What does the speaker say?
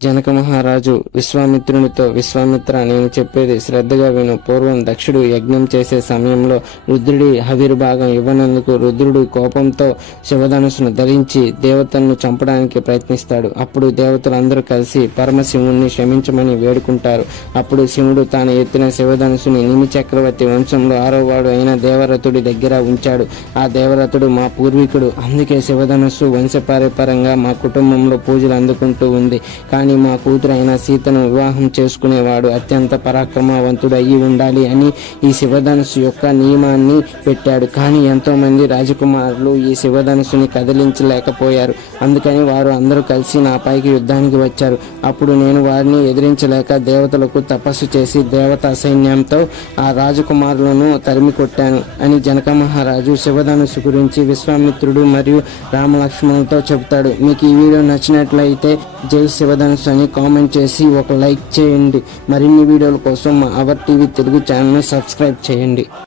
జనక మహారాజు విశ్వామిత్రునితో, విశ్వామిత్ర, నేను చెప్పేది శ్రద్ధగా విను. పూర్వం దక్షుడు యజ్ఞం చేసే సమయంలో రుద్రుడి ఆవిర్భాగం ఇవ్వనందుకు రుద్రుడు కోపంతో శివధనుసును ధరించి దేవతలను చంపడానికి ప్రయత్నిస్తాడు. అప్పుడు దేవతలందరూ కలిసి పరమశివుణ్ణి క్షమించమని వేడుకుంటారు. అప్పుడు శివుడు తాను ఎత్తిన శివధనుసుని నిమి చక్రవర్తి వంశంలో 6వవాడు అయిన దేవరథుడి దగ్గర ఉంచాడు. ఆ దేవరథుడు మా పూర్వీకుడు, అందుకే శివధనుస్సు వంశపారంపర్యంగా మా కుటుంబంలో పూజలు అందుకుంటూ ఉంది. కానీ మా కూతురు అయిన సీతను వివాహం చేసుకునేవాడు అత్యంత పరాక్రమవంతుడు అయ్యి ఉండాలి అని ఈ శివధనుస్సు యొక్క నియమాన్ని పెట్టాడు. కానీ ఎంతో మంది రాజకుమారులు ఈ శివధనుస్సుని కదిలించలేకపోయారు. అందుకని వారు అందరూ కలిసి నాపైకి యుద్ధానికి వచ్చారు. అప్పుడు నేను వారిని ఎదిరించలేక దేవతలకు తపస్సు చేసి దేవతా సైన్యంతో ఆ రాజకుమారులను తరిమి కొట్టాను అని జనక మహారాజు శివధనుస్సు గురించి విశ్వామిత్రుడు మరియు రామలక్ష్మణులతో చెబుతాడు. మీకు ఈ వీడియో నచ్చినట్లయితే జై శివధనుస్సు అని కామెంట్ చేసి ఒక లైక్ చేయండి. మరిన్ని వీడియోల కోసం మా అవర్ టీవీ తెలుగు ఛానల్ను సబ్స్క్రైబ్ చేయండి.